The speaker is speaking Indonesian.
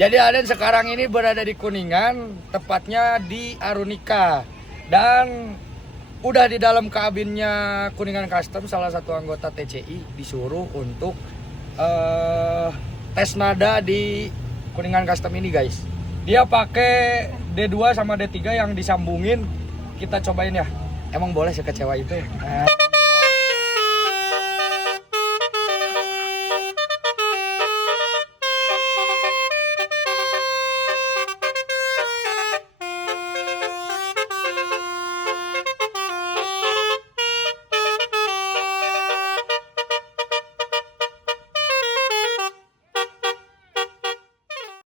Jadi Aden sekarang ini berada di Kuningan, tepatnya di Arunika. Dan udah di dalam kabinnya Kuningan Custom, salah satu anggota TCI disuruh untuk tes nada di Kuningan Custom ini guys. Dia pakai D2 sama D3 yang disambungin. Kita cobain ya. Emang boleh sekecewa itu ya?